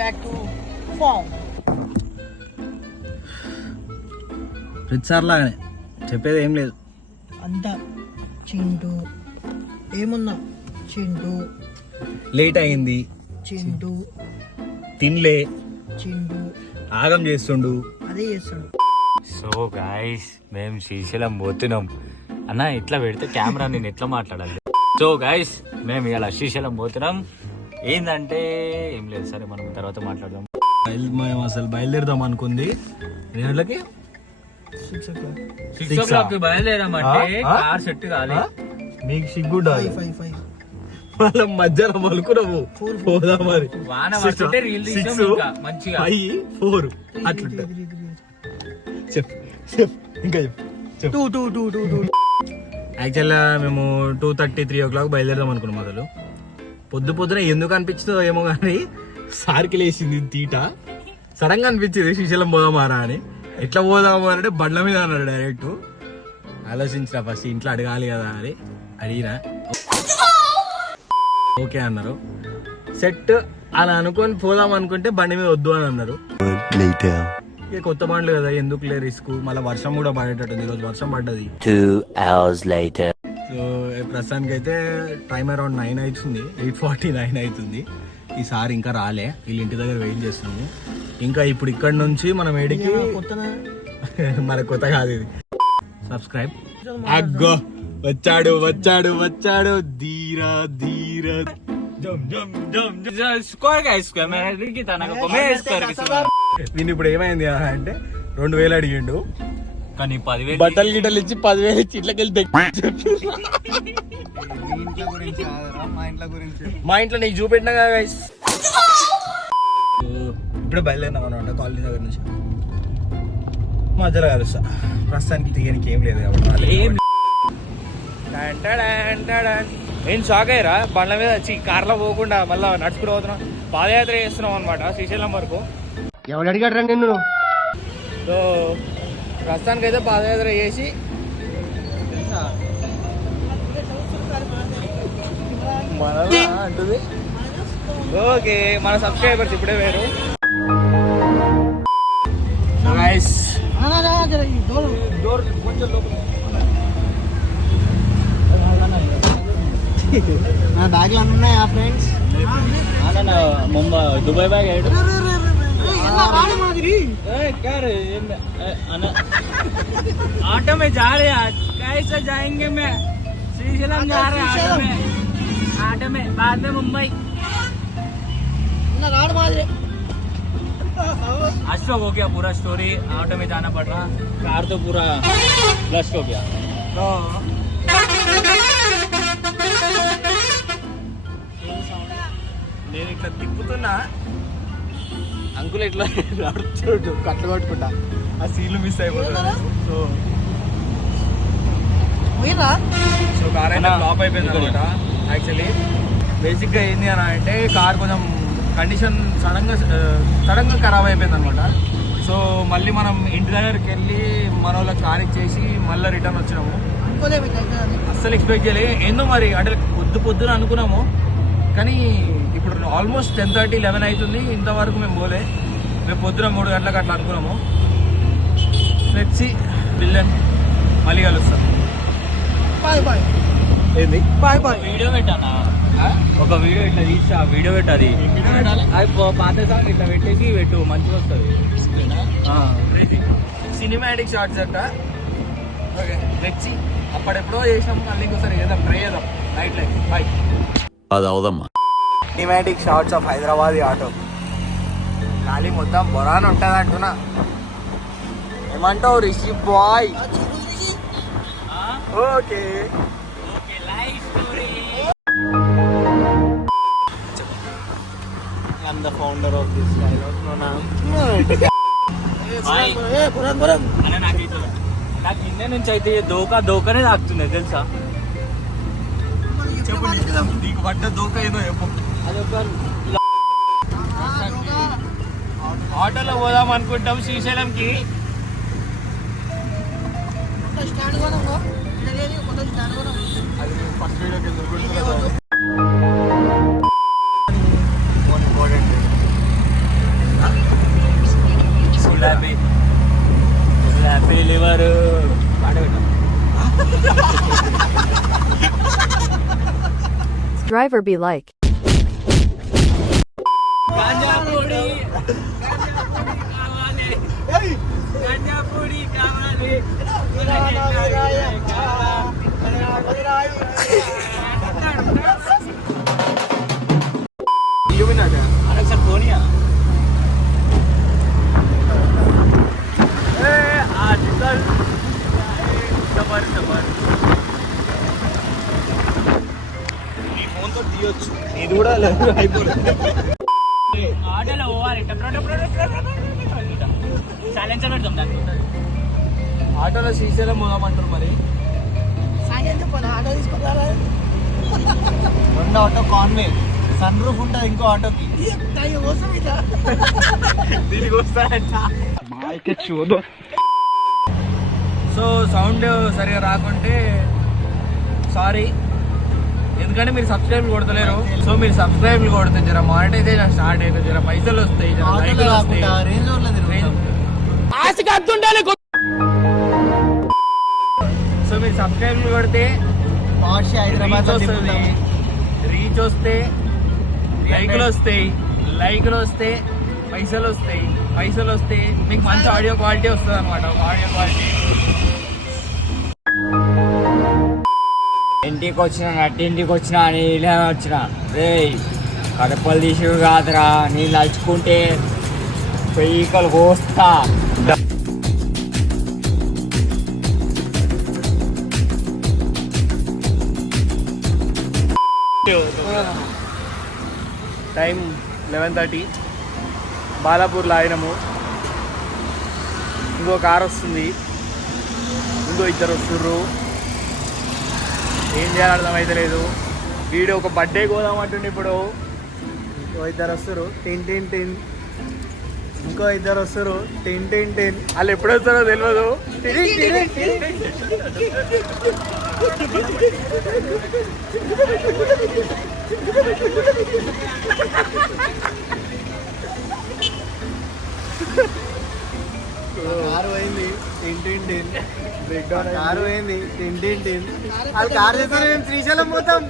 Back to form. ప్రతిసారి లాగానే చెప్పేది ఏం లేదు. అంతా చింటూ ఏమున్నా చింటూ లేట్ అయింది, చింటూ తినలే, చింటూ ఆగం చేస్తుండు, అదే చేస్తాడు. సో గైస్ మేము శ్రీశైలం పోతున్నాం అన్న. ఇట్లా పెడితే కెమెరా నేను ఎట్లా మాట్లాడాలి? సో గైస్ మేము ఇలా శ్రీశైలం పోతున్నాం. ఏంటంటే ఏం లేదు, సరే మనం తర్వాత మాట్లాడదాం. మేము అసలు బయలుదేరుదాం అనుకుంది 2 గంటలకి 6 o'clock. 6 o'clock బయలుదేరామంటే కార్ సెట్ కాలే. మీకు సిగ్గుండా 5 వాళ్ళ మధ్యలో మలుకున్నాము పోదా మరి. వాన పడుతుంటే రీల్ తీసాం ఇంకా మంచిగా. 4 అట్లుంటా. చెప్పు ఇంకా చెప్పు. 2 యాక్చువల్గా మేము 2:30, 3 o'clock బయలుదేరదాం అనుకున్నాం. అసలు పొద్దున ఎందుకు అనిపించిందో ఏమో కానీ సార్కి లేచింది తీట. సడన్ గా అనిపించింది శ్రీశైలం పోదామారా అని. ఎట్లా పోదాము అంటే బండ్ల మీద అన్నాడు డైరెక్ట్. ఆలోచించిన ఫస్ట్ ఇంట్లో అడగాలి కదా అని అడిగిన, ఓకే అన్నారు. సెట్ అలా అనుకొని పోదాం అనుకుంటే బండి మీద వద్దు అని అన్నారు. ఇక కొత్త బండ్లు కదా ఎందుకులే రిస్క్. మళ్ళీ వర్షం కూడా పడేటట్టుంది, ఈరోజు వర్షం పడ్డది. 2 hours later. సో ప్రస్తుతానికి అయితే టైం అరౌండ్ 9 అవుతుంది, 8:49 అవుతుంది. ఈసారి ఇంకా రాలే, వీళ్ళ ఇంటి దగ్గర వెయిట్ చేస్తున్నాము. ఇంకా ఇప్పుడు ఇక్కడ నుంచి మనం ఏడికి మన కొత్త కాదు ఇది. సబ్స్క్రైబ్. అగ్గో వచ్చాడు వచ్చాడు వచ్చాడు ధీరా ధీరా. దీన్ని ఇప్పుడు ఏమైంది అంటే 2,000 అడిగిండు, కానీ 10,000 బట్టలు గిట్టలు ఇచ్చి 10,000 ఇచ్చి ఇట్లకి వెళ్తే మా ఇంట్లో నీకు చూపెట్టినా కదా గైస్. ఇప్పుడే బయలుదేరినాం అనమాట కాలనీ దగ్గర నుంచి. మధ్యలో కలుస్తా. ప్రస్తుతానికి దిగడానికి ఏం లేదు కాబట్టి ఏం షాక్ అయ్యారా? బండ్ల మీద వచ్చి కార్లో పోకుండా మళ్ళీ నడుచుకుంటూ పోతున్నాం, పాదయాత్ర చేస్తున్నాం అనమాట శ్రీశైలం వరకు. ఎవరు అడిగాడు నిన్ను? సో ప్రస్తుతానికి అయితే పాదయాత్ర చేసి అంటుంది. ఓకే మన సబ్స్క్రైబర్స్ ఇప్పుడే వేరు. నా బ్యాగ్లు అన్నీ ఉన్నాయా ఫ్రెండ్స్? ముంబై దుబాయ్ బ్యాగ్ అయ్యాడు. ऑटो में जा रहे हैं, कैसे जाएंगे? मैं श्रीशैलम जा रहे हैं ऑटो में, बाद में मुंबई. आज तो हो गया पूरा स्टोरी. ऑटो में जाना पड़ रहा, कार तो पूरा ब्लस्ट हो गया. నేను ఇట్లా తిప్పుతున్నా, అంకుల్ ఇట్లా నడుచుడు కట్లు కొట్టుకుంటా, ఆ సీలు మిస్ అయిపోతుంది. సో కార్ అయితే ఫ్లాప్ అయిపోయింది అనమాట. యాక్చువల్లీ బేసిక్గా ఏంది అని అంటే కార్ కొంచెం కండిషన్ సడన్ గా ఖరాబ్ అయిపోయింది అనమాట. సో మళ్ళీ మనం ఇంటి దగ్గరికి వెళ్ళి మన వాళ్ళకి కార్ ఇచ్చేసి మళ్ళీ రిటర్న్ వచ్చినాము. అస్సలు ఎక్స్పెక్ట్ చేయలేదు. ఏందో మరి అంటే పొద్దున అనుకున్నాము, కానీ ఇప్పుడు ఆల్మోస్ట్ 10:30, 11 అవుతుంది. ఇంతవరకు మేము పోలే. రేపు పొద్దున 3 గంటలకు అట్లా అనుకున్నాము. వచ్చి బిల్లన్ మళ్ళీ కలుస్తాం. ఏంది వీడియో పెట్టానా? ఒక వీడియో ఇట్లా తీసి ఆ వీడియో పెట్టాలి. అది పాత సాంగ్ ఇట్లా పెట్టేసి పెట్టు, మంచిగా వస్తుంది. సినిమాటిక్ షార్ట్స్ అంట. ఓకే తెచ్చి అప్పుడెప్పుడో చేసినాం, మళ్ళీ ఇంకోసారి చేద్దాం, ట్రై చేద్దాం. నైట్ లైఫ్ బాయ్. అది అవుదమ్మా. Cinematic shorts of Hyderabad auto. ఖాళీ మొత్తం బొరాన్ ఉంటుంది అంటున్నా. ఏమంటావు రిషి బాయ్? Okay I'm the founder of this dialogue. No, నాకు నిన్న నుంచి అయితే దోకనే తాకుతుంది తెలుసా? చెప్పు నీకు పడ్డ దోక ఏదో చెప్పు. అదొక ఆటోలో పోదాం అనుకుంటాం శ్రీశైలంకి. అది ఫస్ట్ వీడియోకి ఇంపార్టెంట్ driver be like? ఒకసారి పోనీయా నీ ఫోన్తో తీయొచ్చు ఇది కూడా అయిపోలేదు ఆటోలో పోవాలి సైలెన్సర్ పెడతాం దానికి ఆటోలో శ్రీశైలం పోదామంటారు మరి. రెండు ఆటో కాన్వే సన్ రూఫ్ ఉంటుంది ఇంకో ఆటోకి. దీనికి వస్తాయంట. సో సౌండ్ సరిగా రాకుంటే సారీ, ఎందుకంటే మీరు సబ్స్క్రైబ్ కొడతలేరు. సో మీరు సబ్స్క్రైబ్ కొడితే జర మానిటైజేషన్ స్టార్ట్ అయితే జర పైసలు వస్తాయి, జర లైకులు వస్తాయి. సో మీరు సబ్స్క్రైబ్ కొడితే హైదరాబాద్ వస్తుంది, రీచ్ వస్తే లైకులు వస్తాయి, లైకులు వస్తే పైసలు వస్తాయి, పైసలు వస్తే మీకు మంచి ఆడియో క్వాలిటీ వస్తుంది అనమాట. ఆడియో క్వాలిటీ ఇంటికి వచ్చిన నట్టింటికి వచ్చిన నీళ్ళే వచ్చిన రే కడపలు తీసుడు కాదురా, నేను నలుచుకుంటే పెయ్యికలు కోస్తా. టైం 11:30. బాలాపూర్లో ఆగినాము. ఇంకో కార్ వస్తుంది, ఇంకో ఇద్దరు వస్తుర్రు. ఏం చేయాలి అర్థమైతే లేదు. వీడియో ఒక బర్త్డే కోదామంటుండే. ఇప్పుడు ఇంకో ఇద్దరు వస్తారు, టిన్ టిన్ టిన్. ఇంకో ఇద్దరు వస్తారు, టిన్ టిన్ టిన్. వాళ్ళు ఎప్పుడు వస్తారో తెలియదు. కారు పోయింది టిన్ టిన్ టిన్. కారు పోయింది టిన్ టిన్ టిన్. వాళ్ళు కారు చేస్తారు, మేము శ్రీశైలం పోతాం.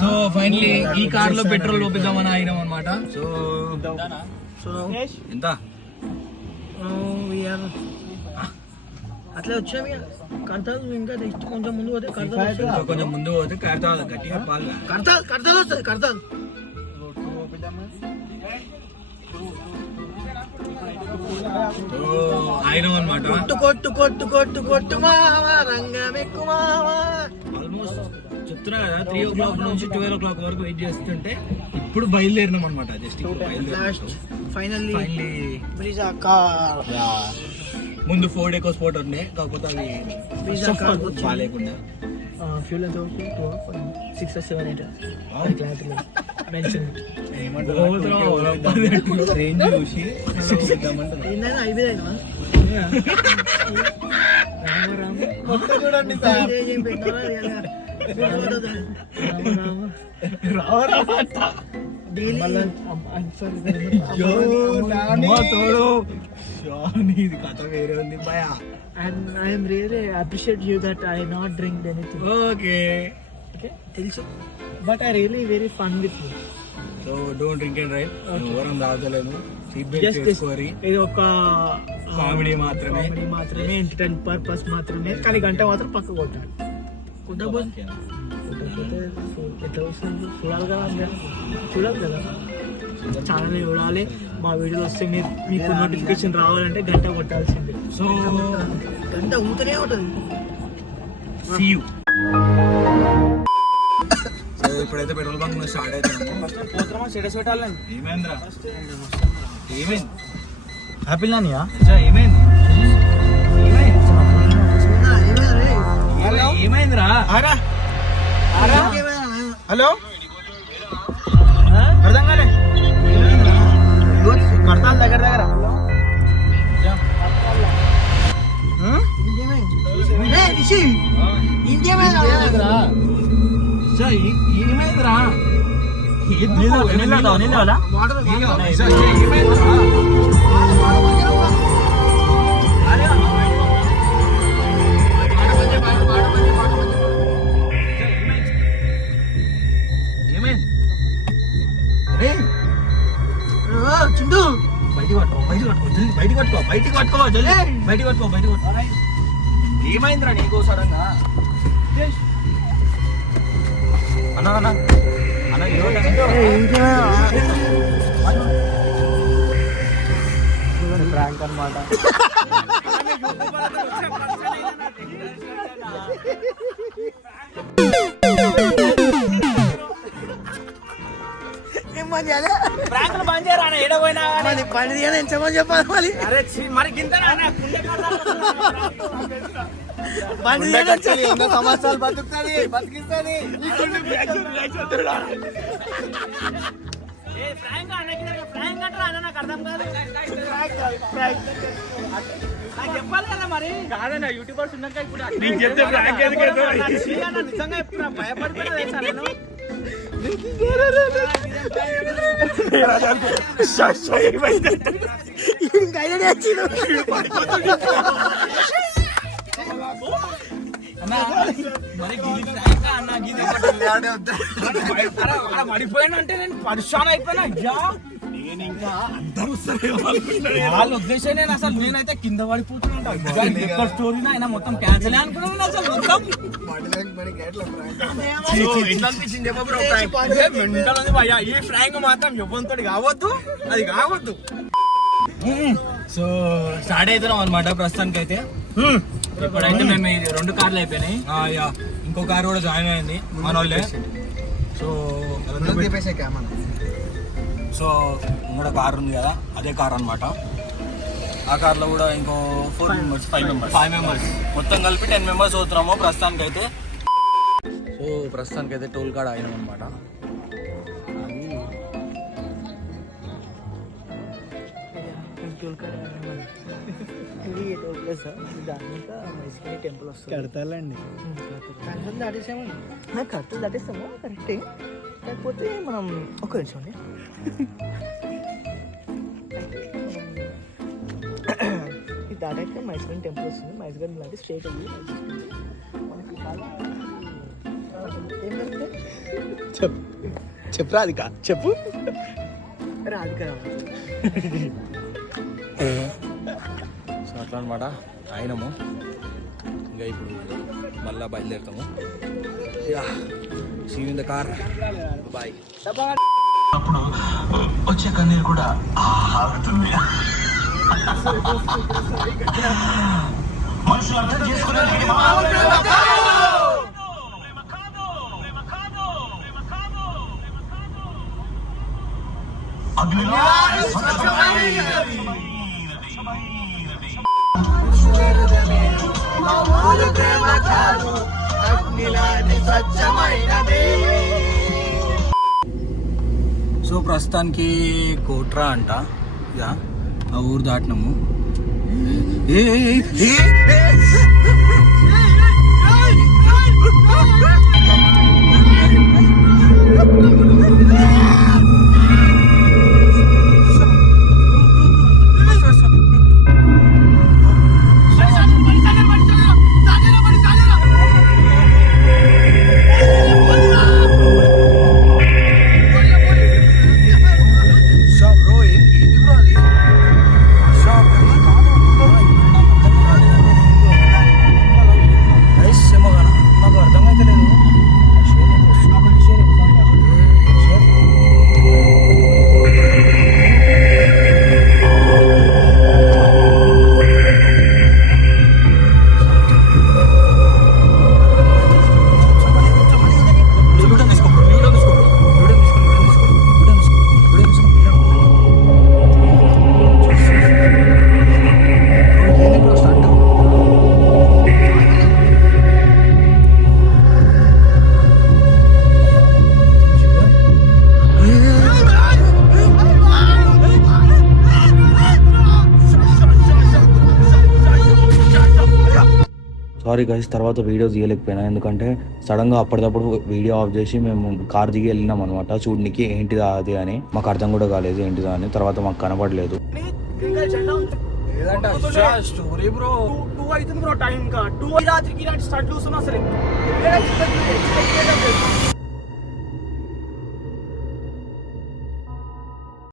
సో ఫైనలీ ఈ కార్ లో పెట్రోల్ పోపిద్దామని ఆగినాం అనమాట. సో ఎంత అట్లా వచ్చాము. కడతాలు ఇంకా నెక్స్ట్ కొంచెం ముందు పోతే కొంచెం ముందు పోతే కడతాలు గట్టిగా పాలు కడతాలు వస్తుంది. కడతాలు ఆగినాం అనమాట. కొట్టు కొట్టు కొట్టు కొట్టు కొట్టు మావా రంగం ఎక్కు మావా. ఆల్మోస్ట్ చెప్తున్నా కదా 3 o'clock నుంచి 12 o'clock వరకు వెయిట్ చేస్తుంటే ఇప్పుడు బయలుదేరినాం అనమాట. జస్ట్ ఫైనల్లీ ముందు 4 డేకో స్పాట్ ఉండే, కాకపోతే అది బాగాలేకుండా. ఫ్యూల్ ఎంత 6 or 7 మెన్షన్ రేంజ్ చూసి అయిపోయినా చూడండి ఇది కథ వేరే ఉంది భయ. And I am really appreciate you that I not drink anything. Okay తెలుసు, but I really very fun with you. So don't drink and drive. ఎవరం తాగలేము. Just చేసుకోరి. ఇది ఒక కామెడీ మాత్రమే, ఎంటర్టైన్ పర్పస్ మాత్రమే. కానీ గంట మాత్రం పక్క కొట్టాలి. కొట్టకపోతే ఎట్లా వస్తుంది చూడాలి కదా, అందరూ చూడాలి కదా. ఛానల్ చూడాలి, మా వీడియోలు వస్తే మీకు నోటిఫికేషన్ రావాలంటే గంట కొట్టాల్సిందే. సో గంట ఊతనే ఉంటుంది. see you. సో ఇప్పుడు ఇప్పుడైతే పెట్రోల్ బంక్ స్టార్ట్ అవుతున్నాము. పోతున్నామా స్టేటస్ పెట్టాలని. ఏమైందిరా? ఏమైంది? హ్యాపీ నానియా ఏమైంది? ఏమైందిరా? హలో అర్థం కాలే కడతాను దగ్గర దగ్గర ఏమైందిరా? చింటూ బయటికి పట్టుకో ఏమైందిరా నీకు సడన్ గా? అన్న ప్రాంక్ అన్నమాట. ప్రాంకులు బంద్ చేయరా అన్న, ఏడ పోయినా కానీ. పని తీయాలి ఎంచమని చెప్పాలి మళ్ళీ. అరే మరి గింత ఎన్నో సంవత్సరాలు బతుకుతుంది బతికిస్తుంది. చెప్పాలి కదా మరి. కాదన్న యూట్యూబర్స్ ఉన్నాక ఇప్పుడు నిజంగా చెప్తున్నా, భయపడిపోయినా తెలుసా నేను. పడిపోయానంటే నేను పరిశాన్ అయిపోయినా. అయ్యా వాళ్ళ ఉద్దేశం నేను అసలు నేనైతే కింద పడిపోతున్నా. స్టోరీ అయినా మొత్తం క్యాన్సిల్ అనుకున్నాను అసలు మొత్తం. ఎట్లా అనిపించింది భయ్యా? ఈ ఫ్రాంక్ మాత్రం ఎవ్వంతో కావద్దు, అది కావద్దు. సో స్టార్ట్ అవుతున్నాం అనమాట ప్రస్తుతానికి అయితే. ఇప్పుడైతే మేము 2 కార్లు అయిపోయినాయి. ఇంకో కార్ కూడా జాయిన్ అయింది మన వాళ్ళే. సో ఇంకొక కార్ ఉంది కదా, అదే కార్ అనమాట. ఆ కార్లో కూడా ఇంకో 5 మెంబర్స్ మొత్తం కలిపి 10 మెంబర్స్ అవుతున్నాము ప్రస్తుతానికి అయితే. సో ప్రస్తుతానికి అయితే టోల్ కార్డ్ అయినాం అనమాట. టెంపుల్ వస్తుంది. కడతాలండి కడతలు దాటేస్తాము కరెక్టే. కాకపోతే మనం ఒక నిమిషం అండి. ఇది దాటాక మైసూర్ టెంపుల్ వస్తుంది. మైసూర్ లాంటి స్ట్రేట్ అయ్యి మనకి చాలా ఏం దొరుకుతాయి చెప్పు రాధిక చెప్పు రాధిక. సో అట్లా అనమాట అయినాము. ఇంకా ఇప్పుడు మళ్ళా బయలుదేరుతాము. See you in the car. Bye. వచ్చే కన్నీరు కూడా ఆగుతుంది. మనుషులు అర్థం చేసుకునేది సో ప్రస్తుతానికి కోట్రా అంట, ఆ ఊరు దాటినాము. సారీ గైస్, తర్వాత వీడియో తీయలేకపోయినా ఎందుకంటే సడన్గా అప్పటికప్పుడు వీడియో ఆఫ్ చేసి మేము కార్ దిగి వెళ్ళినాం అనమాట చూడనికి ఏంటిదా అది అని. మాకు అర్థం కూడా కాలేదు ఏంటిదా అని, తర్వాత మాకు కనపడలేదు. స్టోరీ బ్రో 2 అవుతుంది బ్రో టైం ఇంకా 2 రాత్రికి స్టార్ట్ చూస్తున్నా అసలు